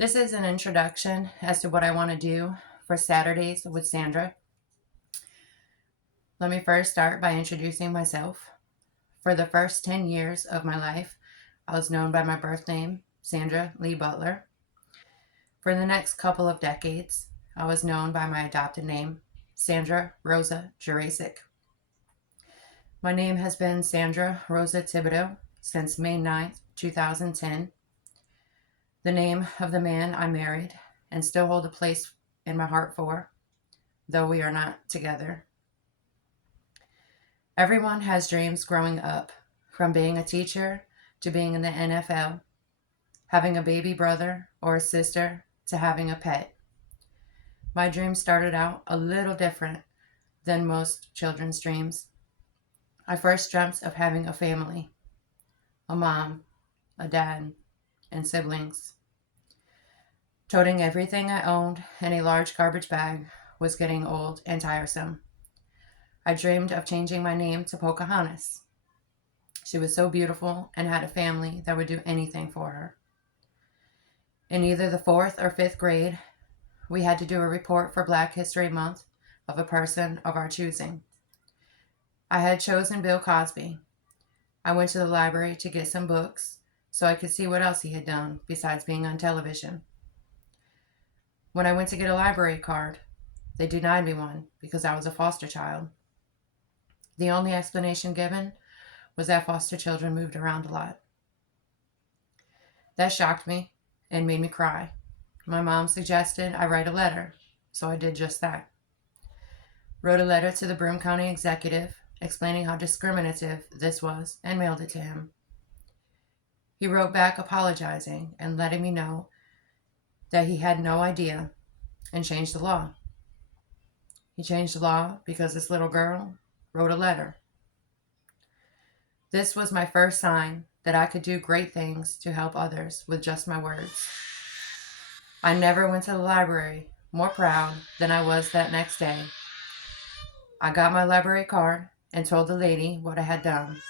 This is an introduction as to what I want to do for Saturdays with Sandra. Let me first start by introducing myself. For the first 10 years of my life, I was known by my birth name, Sandra Lee Butler. For the next couple of decades, I was known by my adopted name, Sandra Rosa Jurasic. My name has been Sandra Rosa Thibodeau since May 9th, 2010. The name of the man I married and still hold a place in my heart for, though we are not together. Everyone has dreams growing up, from being a teacher to being in the NFL, having a baby brother or a sister to having a pet. My dream started out a little different than most children's dreams. I first dreamt of having a family, a mom, a dad, and siblings. Toting everything I owned in a large garbage bag was getting old and tiresome. I dreamed of changing my name to Pocahontas. She was so beautiful and had a family that would do anything for her. In either the fourth or fifth grade, we had to do a report for Black History Month of a person of our choosing. I had chosen Bill Cosby. I went to the library to get some books so I could see what else he had done besides being on television. When I went to get a library card, they denied me one because I was a foster child. The only explanation given was that foster children moved around a lot. That shocked me and made me cry. My mom suggested I write a letter, so I did just that. Wrote a letter to the Broome County executive explaining how discriminative this was and mailed it to him. He wrote back apologizing and letting me know that he had no idea and changed the law. He changed the law because this little girl wrote a letter. This was my first sign that I could do great things to help others with just my words. I never went to the library more proud than I was that next day. I got my library card and told the lady what I had done.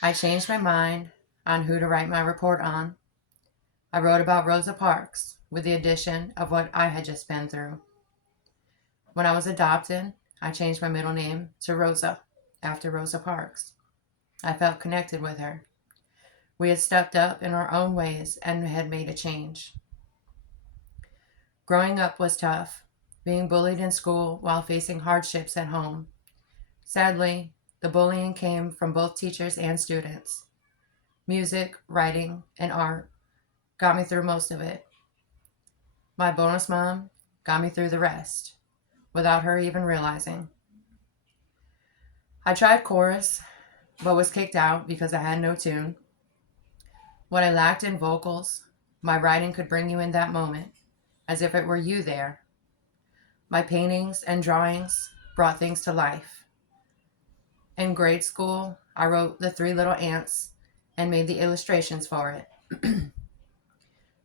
I changed my mind on who to write my report on. I wrote about Rosa Parks with the addition of what I had just been through. When I was adopted, I changed my middle name to Rosa after Rosa Parks. I felt connected with her. We had stepped up in our own ways and had made a change. Growing up was tough, being bullied in school while facing hardships at home. Sadly, the bullying came from both teachers and students. Music, writing, and art got me through most of it. My bonus mom got me through the rest, without her even realizing. I tried chorus, but was kicked out because I had no tune. What I lacked in vocals, my writing could bring you in that moment, as if it were you there. My paintings and drawings brought things to life. In grade school, I wrote The Three Little Ants and made the illustrations for it.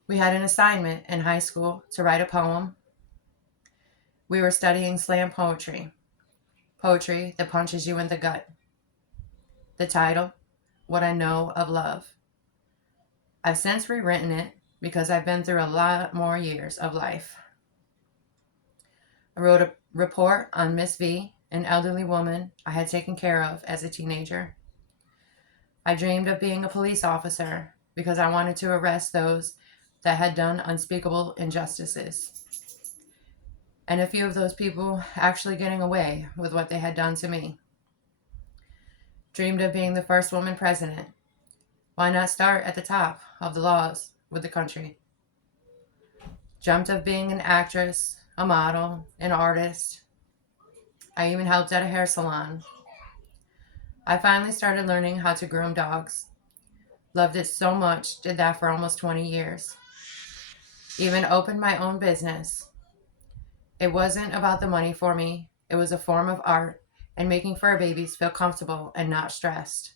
We had an assignment in high school to write a poem. We were studying slam poetry that punches you in the gut. The title, What I Know of Love. I've since rewritten it because I've been through a lot more years of life. I wrote a report on Miss V, an elderly woman I had taken care of as a teenager. I dreamed of being a police officer because I wanted to arrest those that had done unspeakable injustices. And a few of those people actually getting away with what they had done to me. Dreamed of being the first woman president. Why not start at the top of the laws with the country? Dreamt of being an actress, a model, an artist. I even helped at a hair salon. I finally started learning how to groom dogs. Loved it so much, did that for almost 20 years. Even opened my own business. It wasn't about the money for me. It was a form of art and making fur babies feel comfortable and not stressed.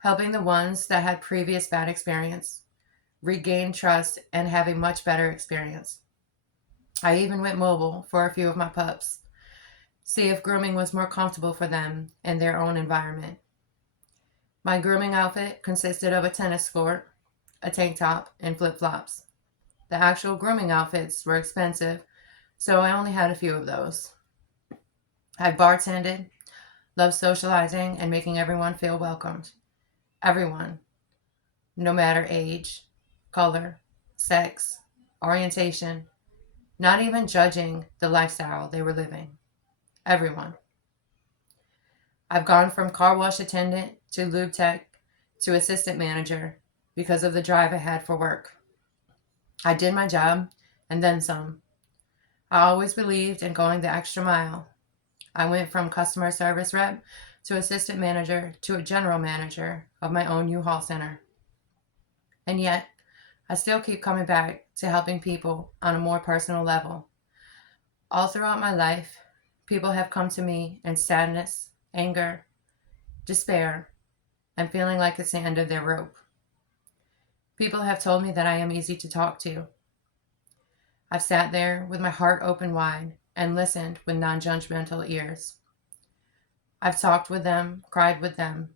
Helping the ones that had previous bad experience regain trust and have a much better experience. I even went mobile for a few of my pups, see if grooming was more comfortable for them in their own environment. My grooming outfit consisted of a tennis skirt, a tank top, and flip-flops. The actual grooming outfits were expensive, so I only had a few of those. I bartended, loved socializing and making everyone feel welcomed. Everyone, no matter age, color, sex, orientation, not even judging the lifestyle they were living. Everyone. I've gone from car wash attendant to lube tech to assistant manager because of the drive I had for work. I did my job and then some. I always believed in going the extra mile. I went from customer service rep to assistant manager to a general manager of my own U-Haul center. And yet, I still keep coming back to helping people on a more personal level. All throughout my life, people have come to me in sadness, anger, despair, and feeling like it's the end of their rope. People have told me that I am easy to talk to. I've sat there with my heart open wide and listened with non-judgmental ears. I've talked with them, cried with them,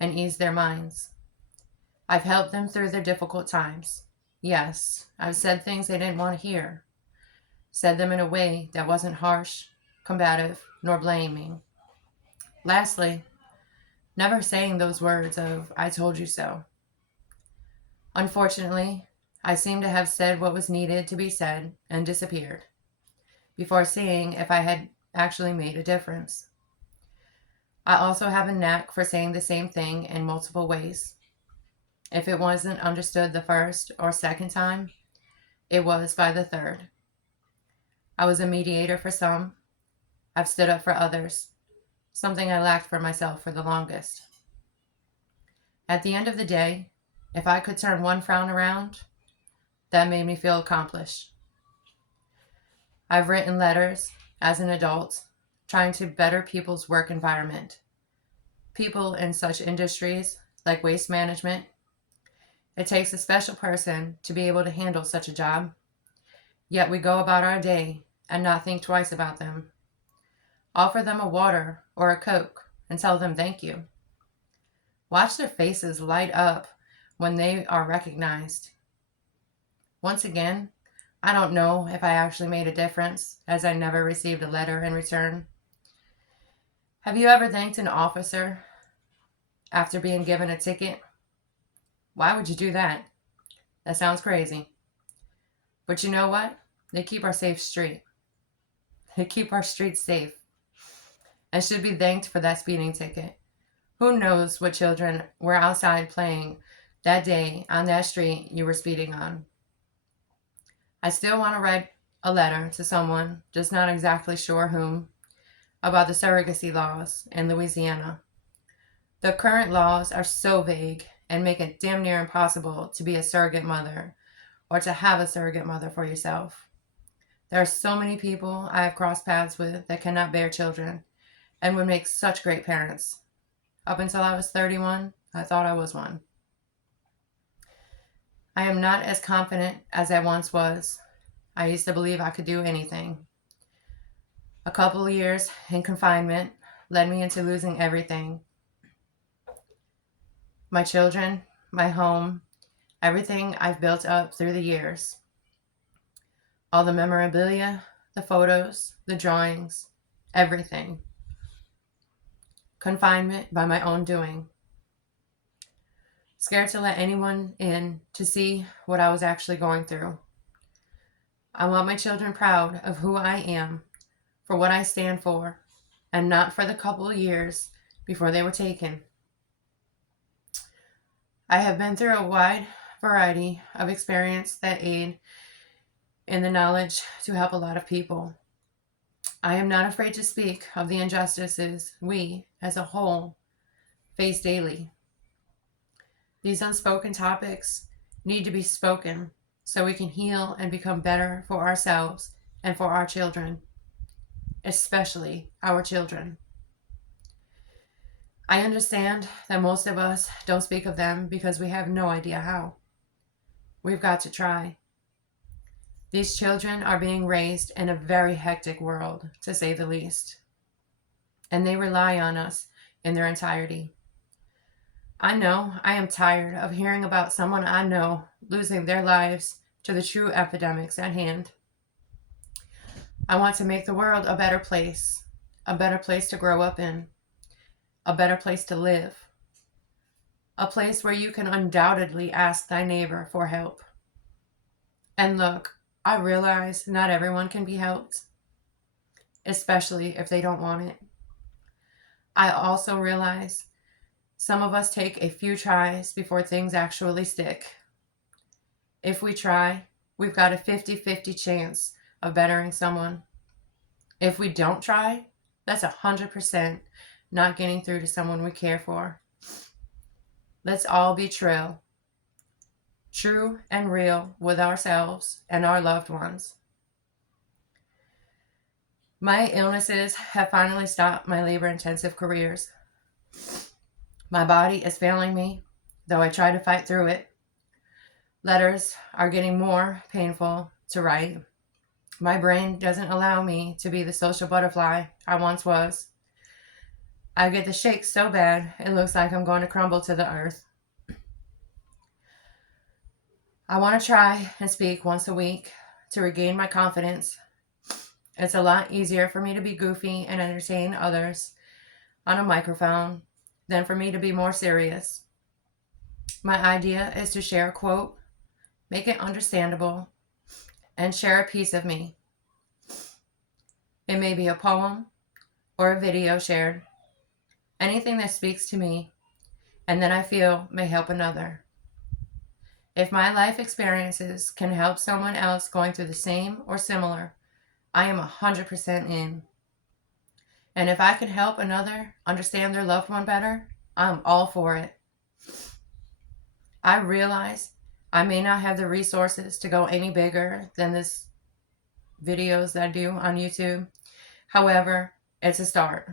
and eased their minds. I've helped them through their difficult times. Yes, I've said things they didn't want to hear. Said them in a way that wasn't harsh, combative, nor blaming. Lastly, never saying those words of, "I told you so." Unfortunately, I seem to have said what was needed to be said and disappeared before seeing if I had actually made a difference. I also have a knack for saying the same thing in multiple ways. If it wasn't understood the first or second time, it was by the third. I was a mediator for some. I've stood up for others, something I lacked for myself for the longest. At the end of the day, if I could turn one frown around, that made me feel accomplished. I've written letters as an adult trying to better people's work environment. People in such industries like waste management. It takes a special person to be able to handle such a job. Yet we go about our day and not think twice about them. Offer them a water or a Coke and tell them thank you. Watch their faces light up when they are recognized. Once again, I don't know if I actually made a difference, as I never received a letter in return. Have you ever thanked an officer after being given a ticket? Why would you do that? That sounds crazy. But you know what? They keep our safe street. They keep our streets safe and should be thanked for that speeding ticket. Who knows what children were outside playing that day on that street you were speeding on. I still want to write a letter to someone, just not exactly sure whom, about the surrogacy laws in Louisiana. The current laws are so vague and make it damn near impossible to be a surrogate mother or to have a surrogate mother for yourself. There are so many people I have crossed paths with that cannot bear children and would make such great parents. Up until I was 31, I thought I was one. I am not as confident as I once was. I used to believe I could do anything. A couple of years in confinement led me into losing everything. My children, my home, everything I've built up through the years. All the memorabilia, the photos, the drawings, everything. Confinement by my own doing. Scared to let anyone in to see what I was actually going through. I want my children proud of who I am, for what I stand for, and not for the couple of years before they were taken. I have been through a wide variety of experience that aid in the knowledge to help a lot of people. I am not afraid to speak of the injustices we, as a whole, face daily. These unspoken topics need to be spoken so we can heal and become better for ourselves and for our children, especially our children. I understand that most of us don't speak of them because we have no idea how. We've got to try. These children are being raised in a very hectic world, to say the least, and they rely on us in their entirety. I know I am tired of hearing about someone I know losing their lives to the true epidemics at hand. I want to make the world a better place to grow up in, a better place to live, a place where you can undoubtedly ask thy neighbor for help. And look, I realize not everyone can be helped, especially if they don't want it. I also realize some of us take a few tries before things actually stick. If we try, we've got a 50-50 chance of bettering someone. If we don't try, that's 100% not getting through to someone we care for. Let's all be true and real with ourselves and our loved ones. My illnesses have finally stopped my labor-intensive careers. My body is failing me, though I try to fight through it. Letters are getting more painful to write. My brain doesn't allow me to be the social butterfly I once was. I get the shakes so bad, it looks like I'm going to crumble to the earth. I want to try and speak once a week to regain my confidence. It's a lot easier for me to be goofy and entertain others on a microphone than for me to be more serious. My idea is to share a quote, make it understandable, and share a piece of me. It may be a poem or a video shared, anything that speaks to me and that I feel may help another. If my life experiences can help someone else going through the same or similar, I am 100% in. And if I can help another understand their loved one better, I'm all for it. I realize I may not have the resources to go any bigger than this videos that I do on YouTube. However, it's a start.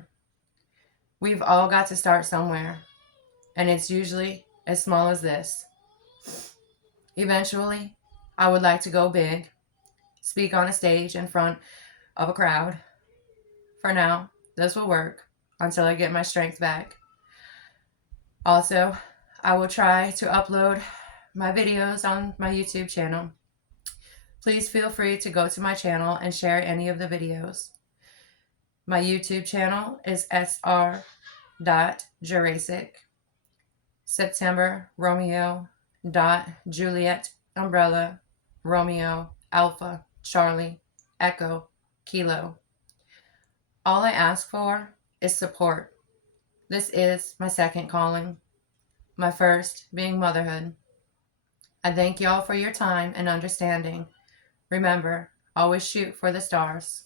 We've all got to start somewhere, and it's usually as small as this. Eventually, I would like to go big, speak on a stage in front of a crowd. For now, this will work until I get my strength back. Also, I will try to upload my videos on my YouTube channel. Please feel free to go to my channel and share any of the videos. My YouTube channel is sr.jurassic September Romeo Juliet Umbrella Romeo Alpha Charlie Echo Kilo. All I ask for is support. This is my second calling, my first being motherhood. I thank y'all for your time and understanding. Remember, always shoot for the stars.